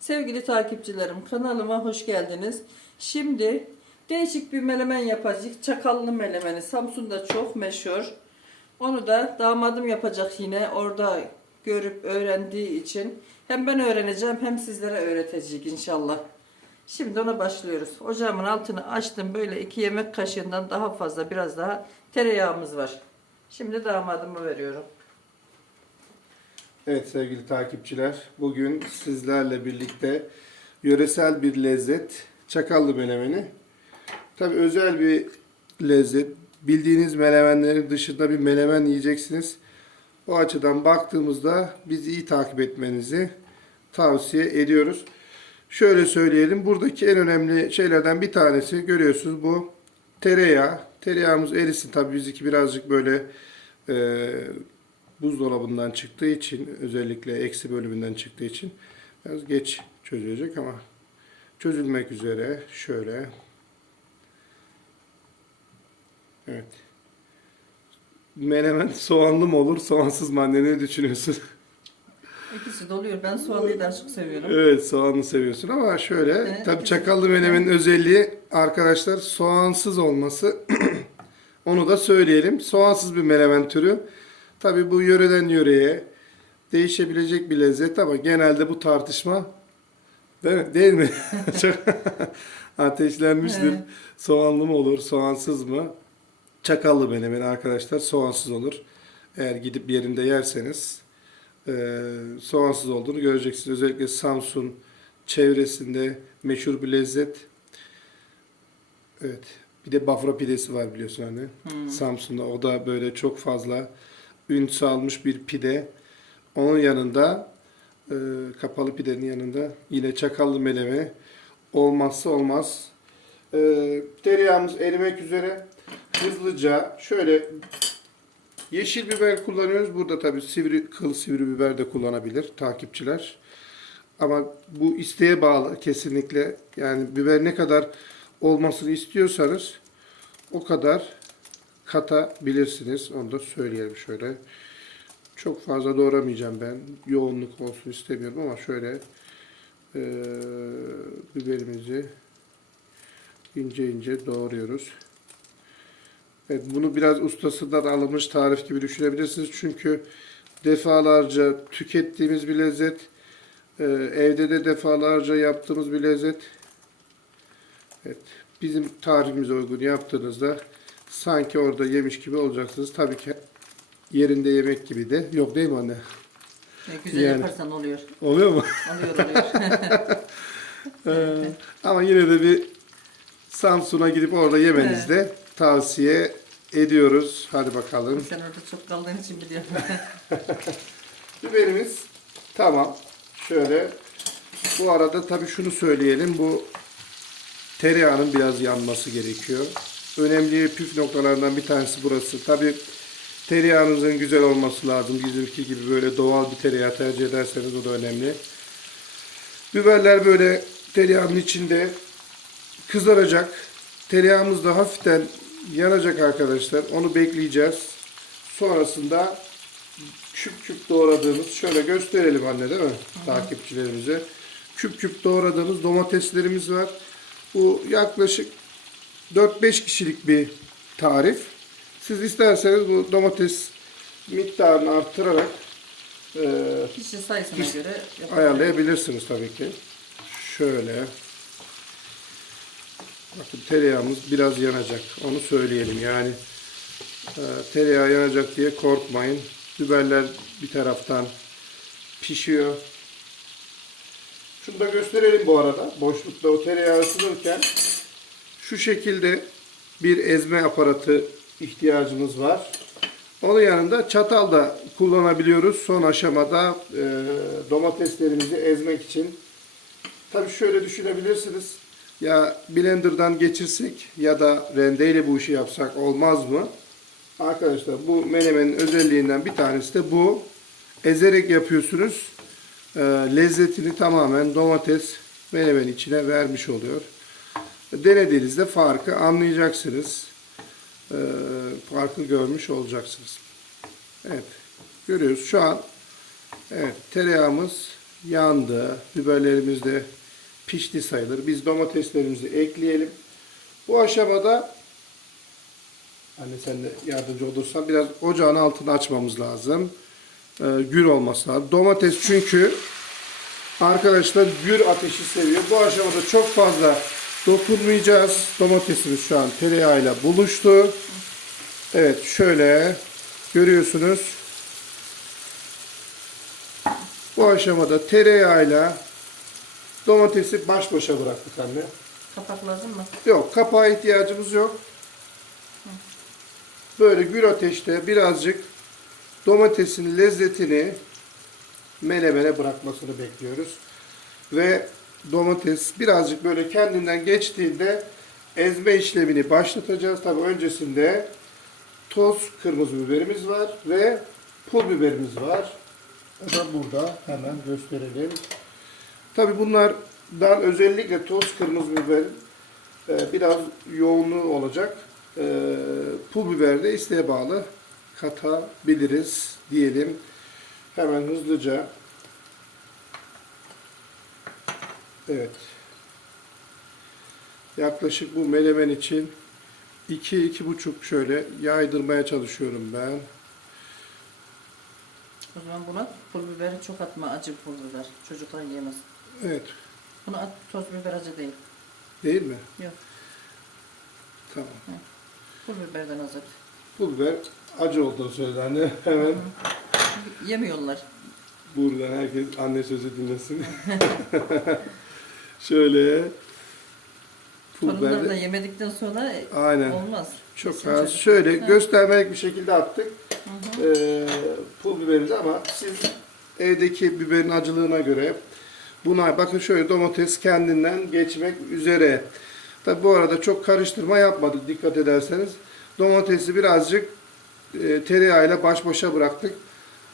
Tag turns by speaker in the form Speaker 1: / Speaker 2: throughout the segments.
Speaker 1: Sevgili takipçilerim kanalıma hoş geldiniz. Şimdi değişik bir melemen yapacağız. Çakallı melemeni. Samsun'da çok meşhur. Onu da damadım yapacak yine. Orada görüp öğrendiği için hem ben öğreneceğim hem sizlere öğretecek inşallah. Şimdi ona başlıyoruz. Ocağımın altını açtım. Böyle iki yemek kaşığından daha fazla biraz daha tereyağımız var. Şimdi damadıma veriyorum.
Speaker 2: Evet sevgili takipçiler, bugün sizlerle birlikte yöresel bir lezzet, çakallı menemeni. Tabi özel bir lezzet. Bildiğiniz menemenlerin dışında bir menemen yiyeceksiniz. O açıdan baktığımızda bizi iyi takip etmenizi tavsiye ediyoruz. Şöyle söyleyelim, buradaki en önemli şeylerden bir tanesi görüyorsunuz bu tereyağı. Tereyağımız erisin. Tabi bizimki birazcık böyle e, buzdolabından çıktığı için özellikle eksi bölümünden çıktığı için biraz geç çözülecek ama çözülmek üzere şöyle evet menemen soğanlı mı olur soğansız mı anne ne düşünüyorsun?
Speaker 1: İkisi de oluyor. Ben soğanlıyı daha çok seviyorum.
Speaker 2: evet soğanlı seviyorsun ama şöyle
Speaker 1: Evet,
Speaker 2: tabi
Speaker 1: ikisi-
Speaker 2: çakallı menemenin özelliği arkadaşlar soğansız olması onu da söyleyelim soğansız bir menemen türü Tabi bu yöreden yöreye değişebilecek bir lezzet ama genelde bu tartışma değil mi? Değil mi? Çok ateşlenmiştir.
Speaker 1: Evet.
Speaker 2: Soğanlı mı olur, soğansız mı? Çakallı menemen arkadaşlar soğansız olur. Eğer gidip yerinde yerseniz e, soğansız olduğunu göreceksiniz. Özellikle Samsun çevresinde meşhur bir lezzet. Evet. Bir de Bafra pidesi var biliyorsun anne.
Speaker 1: Hmm.
Speaker 2: Samsun'da o da böyle çok fazla ün salmış bir pide. Onun yanında e, kapalı pidenin yanında yine çakallı meleme olmazsa olmaz. E, tereyağımız erimek üzere. Hızlıca şöyle yeşil biber kullanıyoruz. Burada tabii sivri kıl sivri biber de kullanabilir takipçiler. Ama bu isteğe bağlı kesinlikle. Yani biber ne kadar olmasını istiyorsanız o kadar katabilirsiniz. Onu da söyleyelim şöyle. Çok fazla doğramayacağım ben. Yoğunluk olsun istemiyorum ama şöyle eee biberimizi ince ince doğruyoruz. Evet, bunu biraz ustasından alınmış tarif gibi düşünebilirsiniz. Çünkü defalarca tükettiğimiz bir lezzet. Eee, evde de defalarca yaptığımız bir lezzet. Evet, bizim tarifimize uygun yaptığınızda sanki orada yemiş gibi olacaksınız. Tabii ki yerinde yemek gibi de yok değil mi anne?
Speaker 1: Ne güzel
Speaker 2: Yani.
Speaker 1: yaparsan oluyor.
Speaker 2: Oluyor mu?
Speaker 1: Oluyor oluyor.
Speaker 2: Ee, ama yine de bir Samsun'a gidip orada yemenizi de tavsiye ediyoruz. Hadi bakalım.
Speaker 1: Sen orada çok kaldığın için biliyorum.
Speaker 2: Biberimiz tamam. Şöyle bu arada tabii şunu söyleyelim. Bu tereyağının biraz yanması gerekiyor. Önemli püf noktalarından bir tanesi burası. Tabii tereyağınızın güzel olması lazım. Bizimki gibi böyle doğal bir tereyağı tercih ederseniz o da önemli. Biberler böyle tereyağının içinde kızaracak. Tereyağımız da hafiften yanacak arkadaşlar. Onu bekleyeceğiz. Sonrasında küp küp doğradığımız şöyle gösterelim anne değil mi? Takipçilerimize. Küp küp doğradığımız domateslerimiz var. Bu yaklaşık 4-5 kişilik bir tarif. Siz isterseniz bu domates miktarını arttırarak e,
Speaker 1: Kişi sayısına göre yapabilirim.
Speaker 2: ayarlayabilirsiniz tabii ki. Şöyle. Bakın tereyağımız biraz yanacak. Onu söyleyelim yani. e, tereyağı yanacak diye korkmayın. Biberler bir taraftan pişiyor. Şunu da gösterelim bu arada. Boşlukta o tereyağı ısınırken şu şekilde bir ezme aparatı ihtiyacımız var. Onun yanında çatal da kullanabiliyoruz. Son aşamada e, domateslerimizi ezmek için. Tabii şöyle düşünebilirsiniz. Ya blenderdan geçirsek ya da rendeyle bu işi yapsak olmaz mı? Arkadaşlar bu menemenin özelliğinden bir tanesi de bu. Ezerek yapıyorsunuz. E, lezzetini tamamen domates menemen içine vermiş oluyor. Denediğinizde farkı anlayacaksınız. E, farkı görmüş olacaksınız. Evet. Görüyoruz şu an evet tereyağımız yandı. Biberlerimiz de pişti sayılır. Biz domateslerimizi ekleyelim. Bu aşamada anne sen de yardımcı olursan biraz ocağın altını açmamız lazım. Ee, gür olması lazım. Domates çünkü arkadaşlar gür ateşi seviyor. Bu aşamada çok fazla dokunmayacağız. Domatesimiz şu an tereyağıyla buluştu. Evet şöyle görüyorsunuz. Bu aşamada tereyağıyla domatesi baş başa bıraktık anne.
Speaker 1: Kapak lazım mı?
Speaker 2: Yok kapağa ihtiyacımız yok. Böyle gür ateşte birazcık domatesin lezzetini melemene bırakmasını bekliyoruz. Ve domates birazcık böyle kendinden geçtiğinde ezme işlemini başlatacağız. Tabi öncesinde toz kırmızı biberimiz var ve pul biberimiz var. Da burada hemen gösterelim. Tabi bunlardan özellikle toz kırmızı biber e, biraz yoğunluğu olacak. E, pul biber de isteğe bağlı katabiliriz diyelim. Hemen hızlıca Evet. Yaklaşık bu melemen için 2-2,5 şöyle yaydırmaya çalışıyorum ben.
Speaker 1: O zaman buna pul biberi çok atma acı pul biber. Çocuklar yiyemez.
Speaker 2: Evet.
Speaker 1: Bunu at toz biber acı değil.
Speaker 2: Değil mi?
Speaker 1: Yok.
Speaker 2: Tamam.
Speaker 1: Pul biberden az at.
Speaker 2: Pul biber acı olduğunu söyledi anne. Hemen
Speaker 1: Yemiyorlar.
Speaker 2: buradan herkes anne sözü dinlesin. şöyle pul biber
Speaker 1: Torunlar da
Speaker 2: de
Speaker 1: yemedikten sonra
Speaker 2: aynen.
Speaker 1: olmaz.
Speaker 2: Çok az. Şöyle göstermelik bir şekilde attık. Ee, pul biberimizi ama siz evdeki biberin acılığına göre buna bakın şöyle domates kendinden geçmek üzere. Tabi bu arada çok karıştırma yapmadık dikkat ederseniz. Domatesi birazcık e, tereyağıyla baş başa bıraktık.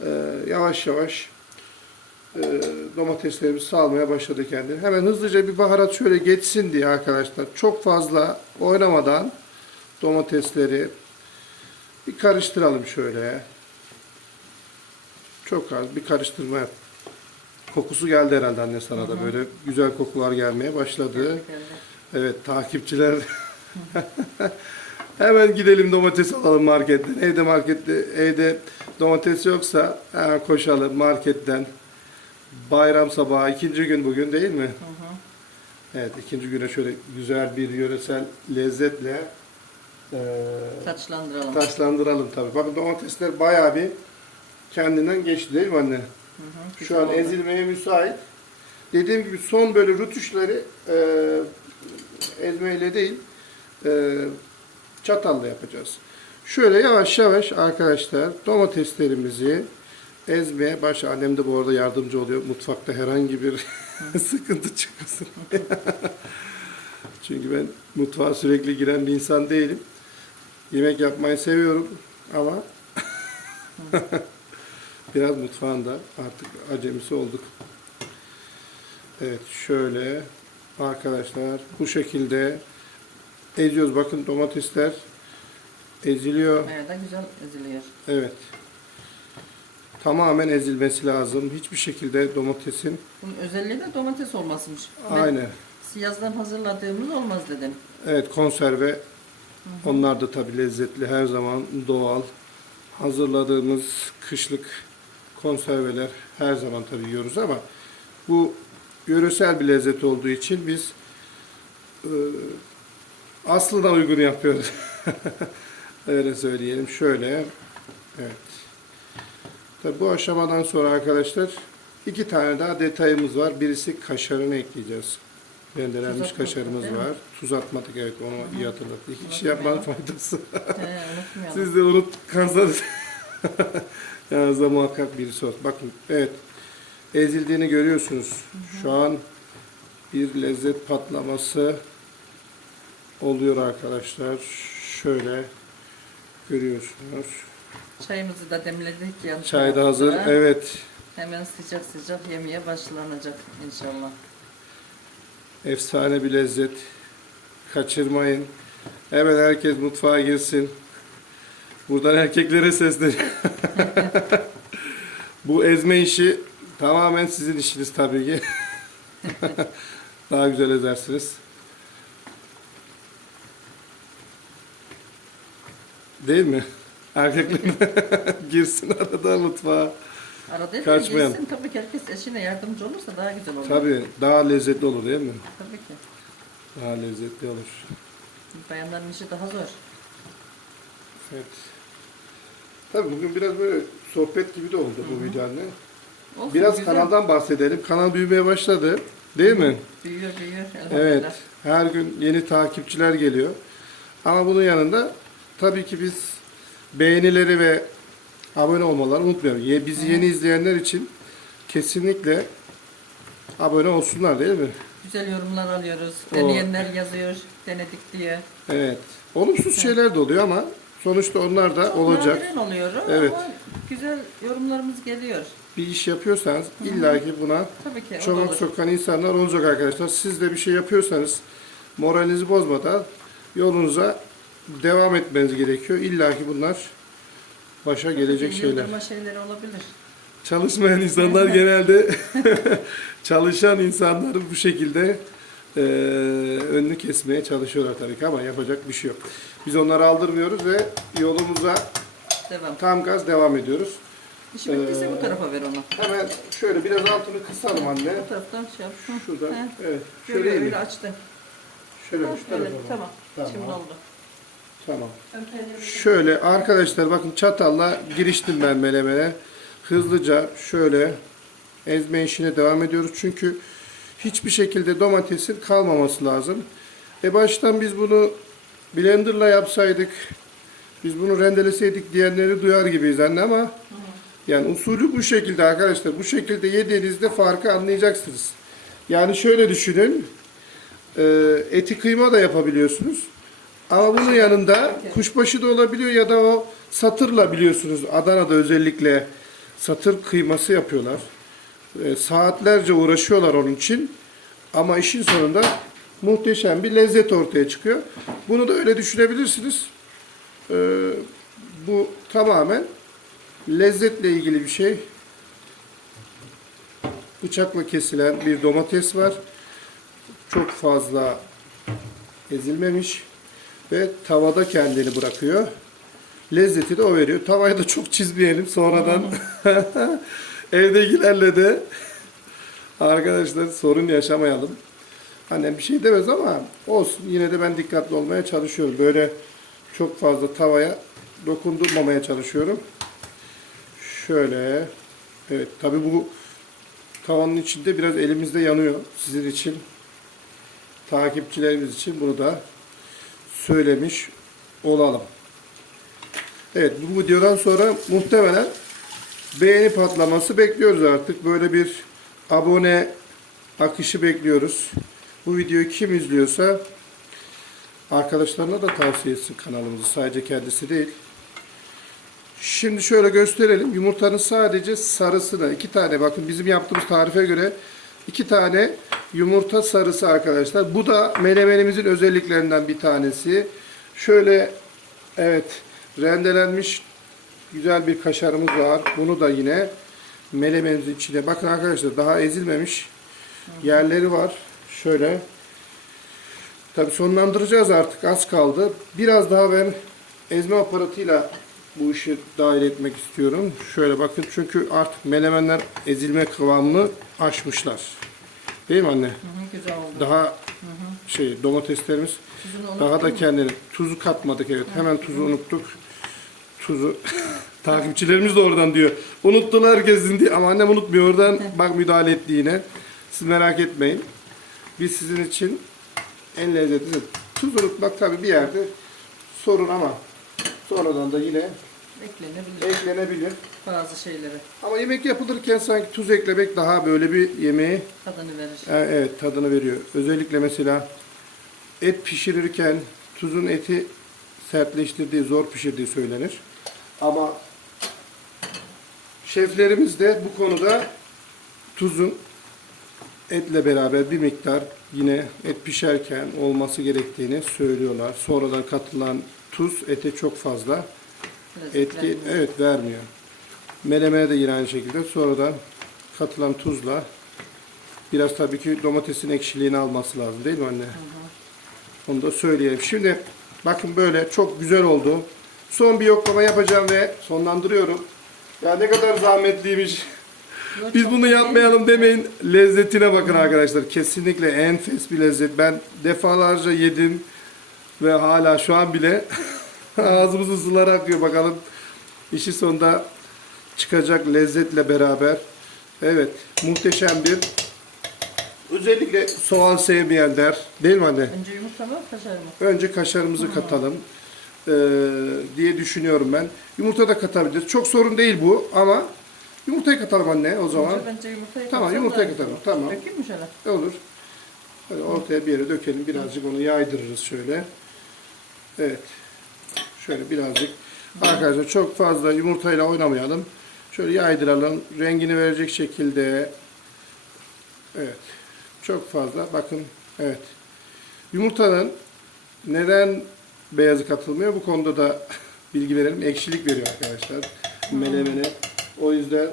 Speaker 2: E, yavaş yavaş domateslerimiz salmaya başladı kendini. Hemen hızlıca bir baharat şöyle geçsin diye arkadaşlar. Çok fazla oynamadan domatesleri bir karıştıralım şöyle. Çok az bir karıştırma yap. Kokusu geldi herhalde anne sana da böyle güzel kokular gelmeye başladı. Evet takipçiler hemen gidelim domates alalım marketten. Evde markette evde domates yoksa koşalım marketten. Bayram sabahı ikinci gün bugün değil mi? Evet ikinci güne şöyle güzel bir yöresel lezzetle eee
Speaker 1: Taçlandıralım.
Speaker 2: taşlandıralım tabii. Bakın domatesler bayağı bir kendinden geçti değil mi anne?
Speaker 1: Hı hı,
Speaker 2: Şu an
Speaker 1: oldu.
Speaker 2: ezilmeye müsait. Dediğim gibi son böyle rütuşları e, ezmeyle değil e, çatalla yapacağız. Şöyle yavaş yavaş arkadaşlar domateslerimizi ezmeye baş. Annem de bu arada yardımcı oluyor. Mutfakta herhangi bir sıkıntı çıkmasın. Çünkü ben mutfağa sürekli giren bir insan değilim. Yemek yapmayı seviyorum ama biraz mutfağın da artık acemisi olduk. Evet şöyle arkadaşlar bu şekilde eziyoruz. Bakın domatesler eziliyor.
Speaker 1: Da güzel eziliyor.
Speaker 2: Evet. Tamamen ezilmesi lazım. Hiçbir şekilde domatesin
Speaker 1: Bunun özelliği de domates olmasıymış. Ben
Speaker 2: aynı.
Speaker 1: Yazdan hazırladığımız olmaz dedim.
Speaker 2: Evet konserve onlar da tabi lezzetli her zaman doğal. Hazırladığımız kışlık konserveler her zaman tabi yiyoruz ama bu yöresel bir lezzet olduğu için biz e, aslına uygun yapıyoruz. Öyle söyleyelim. Şöyle. Evet. Tabi bu aşamadan sonra arkadaşlar iki tane daha detayımız var. Birisi kaşarını ekleyeceğiz. Rendelenmiş kaşarımız var. Tuz atmadık evet onu iyi hatırlattı. İki kişi yapmanın faydası. Siz de unutkansanız yanınızda muhakkak birisi olsun. Bakın evet ezildiğini görüyorsunuz. Şu an bir lezzet patlaması oluyor arkadaşlar. Şöyle görüyorsunuz.
Speaker 1: Çayımızı da demledik yan
Speaker 2: Çay da hazır. Evet.
Speaker 1: Hemen sıcak sıcak yemeye başlanacak inşallah.
Speaker 2: Efsane bir lezzet. Kaçırmayın. Hemen herkes mutfağa girsin. Buradan erkeklere sesleniyorum. Bu ezme işi Tamamen sizin işiniz tabii ki. Daha güzel ezersiniz. Değil mi? Erkekler girsin arada mutfağa.
Speaker 1: Arada
Speaker 2: Kaçmayalım.
Speaker 1: Kaçmayalım. Tabii ki herkes eşine yardımcı olursa daha güzel olur.
Speaker 2: Tabii daha lezzetli olur değil mi?
Speaker 1: Tabii ki.
Speaker 2: Daha lezzetli olur.
Speaker 1: Bayanların işi daha zor.
Speaker 2: Evet. Tabii bugün biraz böyle sohbet gibi de oldu bu video anne.
Speaker 1: Olsun,
Speaker 2: Biraz
Speaker 1: güzel.
Speaker 2: kanaldan bahsedelim. Kanal büyümeye başladı. Değil mi?
Speaker 1: Büyüyor büyüyor.
Speaker 2: Evet. Her gün yeni takipçiler geliyor. Ama bunun yanında tabii ki biz beğenileri ve abone olmaları unutmayalım. Bizi yeni izleyenler için kesinlikle abone olsunlar değil mi?
Speaker 1: Güzel yorumlar alıyoruz. Deneyenler yazıyor. Denedik diye.
Speaker 2: Evet. Olumsuz şeyler de oluyor ama sonuçta onlar da olacak.
Speaker 1: nadiren oluyor
Speaker 2: Evet.
Speaker 1: ama güzel yorumlarımız geliyor.
Speaker 2: Bir iş yapıyorsanız illaki buna
Speaker 1: Tabii ki o da
Speaker 2: çomak
Speaker 1: olur.
Speaker 2: sokan insanlar olacak arkadaşlar. Siz de bir şey yapıyorsanız moralinizi bozmadan yolunuza devam etmeniz gerekiyor. İlla ki bunlar başa gelecek şeyler.
Speaker 1: Şeyleri olabilir.
Speaker 2: Çalışmayan insanlar genelde çalışan insanların bu şekilde eee, önünü kesmeye çalışıyorlar tabii ki ama yapacak bir şey yok. Biz onları aldırmıyoruz ve yolumuza
Speaker 1: Devam.
Speaker 2: tam gaz devam ediyoruz.
Speaker 1: İşi bittiyse
Speaker 2: Ee,
Speaker 1: bu tarafa ver onu.
Speaker 2: Hemen şöyle biraz altını kısalım anne.
Speaker 1: Bu taraftan şey yap. Hı.
Speaker 2: Şuradan.
Speaker 1: He.
Speaker 2: Evet.
Speaker 1: Şöyle
Speaker 2: Şöyle
Speaker 1: öyle açtı.
Speaker 2: Şöyle şu
Speaker 1: öyle.
Speaker 2: tarafa.
Speaker 1: Tamam.
Speaker 2: Tamam.
Speaker 1: Şimdi oldu.
Speaker 2: Tamam. Şöyle arkadaşlar bakın çatalla giriştim ben melemene. Hızlıca şöyle ezme işine devam ediyoruz. Çünkü hiçbir şekilde domatesin kalmaması lazım. E baştan biz bunu blenderla yapsaydık, biz bunu rendeleseydik diyenleri duyar gibiyiz anne ama yani usulü bu şekilde arkadaşlar. Bu şekilde yediğinizde farkı anlayacaksınız. Yani şöyle düşünün. e, eti kıyma da yapabiliyorsunuz. Ama bunun yanında kuşbaşı da olabiliyor ya da o satırla biliyorsunuz Adana'da özellikle satır kıyması yapıyorlar. E, saatlerce uğraşıyorlar onun için. Ama işin sonunda muhteşem bir lezzet ortaya çıkıyor. Bunu da öyle düşünebilirsiniz. E, bu tamamen lezzetle ilgili bir şey. Bıçakla kesilen bir domates var. Çok fazla ezilmemiş ve tavada kendini bırakıyor. Lezzeti de o veriyor. Tavayı da çok çizmeyelim sonradan. Evdekilerle de arkadaşlar sorun yaşamayalım. Annem bir şey demez ama olsun. Yine de ben dikkatli olmaya çalışıyorum. Böyle çok fazla tavaya dokundurmamaya çalışıyorum. Şöyle. Evet tabi bu tavanın içinde biraz elimizde yanıyor. Sizin için takipçilerimiz için bunu da söylemiş olalım. Evet bu videodan sonra muhtemelen beğeni patlaması bekliyoruz artık. Böyle bir abone akışı bekliyoruz. Bu videoyu kim izliyorsa arkadaşlarına da tavsiye etsin kanalımızı. Sadece kendisi değil. Şimdi şöyle gösterelim. Yumurtanın sadece sarısını iki tane bakın bizim yaptığımız tarife göre iki tane yumurta sarısı arkadaşlar. Bu da menemenimizin özelliklerinden bir tanesi. Şöyle evet rendelenmiş güzel bir kaşarımız var. Bunu da yine menemenimizin içine bakın arkadaşlar daha ezilmemiş yerleri var. Şöyle Tabii sonlandıracağız artık az kaldı. Biraz daha ben ezme aparatıyla bu işi dahil etmek istiyorum. Şöyle bakın çünkü artık menemenler ezilme kıvamını aşmışlar. Değil mi anne?
Speaker 1: Hı hı, güzel oldu.
Speaker 2: Daha şey domateslerimiz
Speaker 1: Tuzunu unuttun
Speaker 2: daha da kendini tuzu katmadık evet. Hemen tuzu unuttuk. Tuzu takipçilerimiz de oradan diyor. Unuttular herkesin diye ama annem unutmuyor oradan bak müdahale etti yine. Siz merak etmeyin. Biz sizin için en lezzetli tuz unutmak tabii bir yerde sorun ama sonradan da yine
Speaker 1: Eklenebilir
Speaker 2: eklenebilir.
Speaker 1: bazı şeyleri.
Speaker 2: Ama yemek yapılırken sanki tuz eklemek daha böyle bir yemeği
Speaker 1: Tadını verir.
Speaker 2: e, Evet tadını veriyor. Özellikle mesela et pişirirken tuzun eti sertleştirdiği, zor pişirdiği söylenir. Ama şeflerimiz de bu konuda tuzun etle beraber bir miktar yine et pişerken olması gerektiğini söylüyorlar. Sonradan katılan tuz ete çok fazla
Speaker 1: Lezzet
Speaker 2: etki
Speaker 1: vermiyor.
Speaker 2: evet vermiyor. Melemeye de yine aynı şekilde sonradan katılan tuzla biraz tabii ki domatesin ekşiliğini alması lazım değil mi anne? Onu da söyleyelim. Şimdi bakın böyle çok güzel oldu. Son bir yoklama yapacağım ve sonlandırıyorum. Ya ne kadar zahmetliymiş. Biz bunu yapmayalım demeyin. Lezzetine bakın arkadaşlar. Kesinlikle enfes bir lezzet. Ben defalarca yedim ve hala şu an bile ağzımızın suları akıyor. Bakalım işi sonunda çıkacak lezzetle beraber. Evet, muhteşem bir özellikle soğan sevmeyenler değil mi anne?
Speaker 1: Önce yumurta mı kaşar mı?
Speaker 2: Önce kaşarımızı katalım eee, diye düşünüyorum ben. Yumurta da katabiliriz. Çok sorun değil bu ama yumurtayı katalım anne o zaman.
Speaker 1: Önce bence yumurtayı
Speaker 2: Tamam,
Speaker 1: katsam
Speaker 2: yumurtayı
Speaker 1: iyi
Speaker 2: katalım, tamam.
Speaker 1: Dökeyim mi şöyle?
Speaker 2: Olur. Böyle ortaya bir yere dökelim. Birazcık onu yaydırırız şöyle. Evet. Şöyle birazcık. Arkadaşlar çok fazla yumurtayla oynamayalım. Şöyle yaydıralım. Rengini verecek şekilde. Evet. Çok fazla. Bakın. Evet. Yumurtanın neden beyazı katılmıyor? Bu konuda da bilgi verelim. Ekşilik veriyor arkadaşlar. Melemene. O yüzden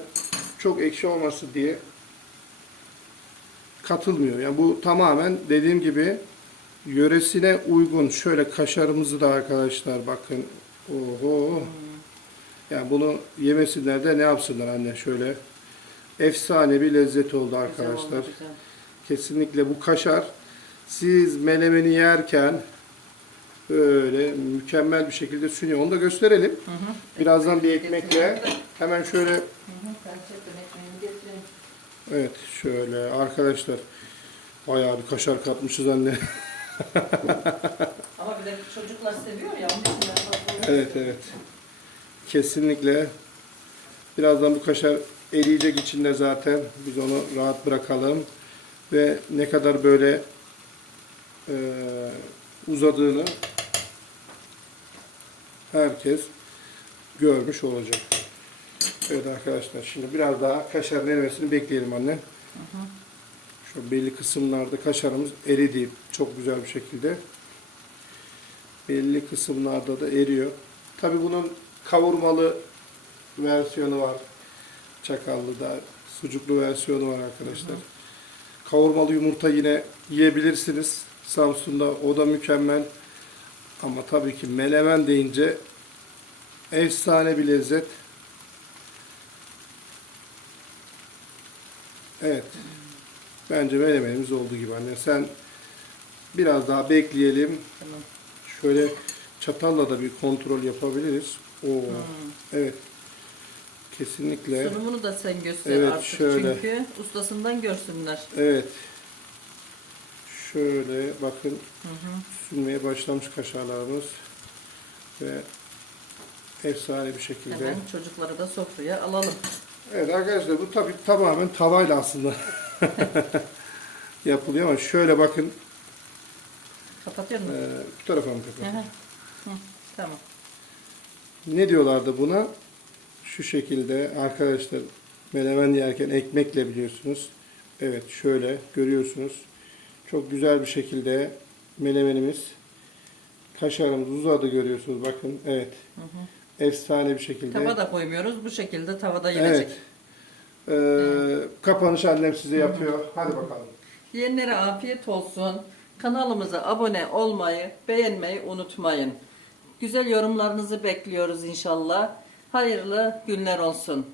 Speaker 2: çok ekşi olması diye katılmıyor. Yani bu tamamen dediğim gibi yöresine uygun. Şöyle kaşarımızı da arkadaşlar bakın. Oho. Yani bunu yemesinler de ne yapsınlar anne şöyle. Efsane bir lezzet oldu
Speaker 1: Güzel
Speaker 2: arkadaşlar.
Speaker 1: oldu, güzel.
Speaker 2: Kesinlikle bu kaşar siz menemeni yerken böyle mükemmel bir şekilde sünüyor. Onu da gösterelim.
Speaker 1: Hı hı.
Speaker 2: Birazdan bir ekmekle hemen şöyle
Speaker 1: Hı hı.
Speaker 2: Evet şöyle arkadaşlar bayağı bir kaşar katmışız anne.
Speaker 1: Ama bir de çocuklar seviyor ya.
Speaker 2: Evet evet. Kesinlikle. Birazdan bu kaşar eriyecek içinde zaten. Biz onu rahat bırakalım. Ve ne kadar böyle eee, uzadığını herkes görmüş olacak. Evet arkadaşlar şimdi biraz daha kaşarın erimesini bekleyelim anne. Şu belli kısımlarda kaşarımız eridi çok güzel bir şekilde. Belli kısımlarda da eriyor. Tabi bunun kavurmalı versiyonu var. Çakallı'da sucuklu versiyonu var arkadaşlar. Kavurmalı yumurta yine yiyebilirsiniz. Samsun'da o da mükemmel. Ama tabii ki menemen deyince efsane bir lezzet. Evet. Bence menemenimiz olduğu gibi anne. Sen biraz daha bekleyelim.
Speaker 1: Tamam.
Speaker 2: Şöyle çatalla da bir kontrol yapabiliriz. Oo. Evet. Kesinlikle.
Speaker 1: Sunumunu da sen göster
Speaker 2: Evet,
Speaker 1: artık
Speaker 2: şöyle.
Speaker 1: çünkü ustasından görsünler.
Speaker 2: Evet. Şöyle bakın
Speaker 1: Hı hı.
Speaker 2: sünmeye başlamış kaşarlarımız ve efsane bir şekilde.
Speaker 1: Hemen çocukları da sofraya alalım.
Speaker 2: Evet arkadaşlar bu tabi tamamen tavayla aslında yapılıyor ama şöyle bakın
Speaker 1: Kapatıyor musun?
Speaker 2: e, bu tarafa mı
Speaker 1: Hı
Speaker 2: kapat?
Speaker 1: hı. Hı, Tamam.
Speaker 2: Ne diyorlardı buna? Şu şekilde arkadaşlar menemen yerken ekmekle biliyorsunuz. Evet şöyle görüyorsunuz. Çok güzel bir şekilde menemenimiz kaşarımız uzadı görüyorsunuz bakın. Evet. Efsane bir şekilde.
Speaker 1: Tava da koymuyoruz. Bu şekilde tavada yenecek.
Speaker 2: Evet. Ee, kapanış annem size yapıyor. Hadi bakalım.
Speaker 1: Yiyenlere afiyet olsun. Kanalımıza abone olmayı, beğenmeyi unutmayın. Güzel yorumlarınızı bekliyoruz inşallah. Hayırlı günler olsun.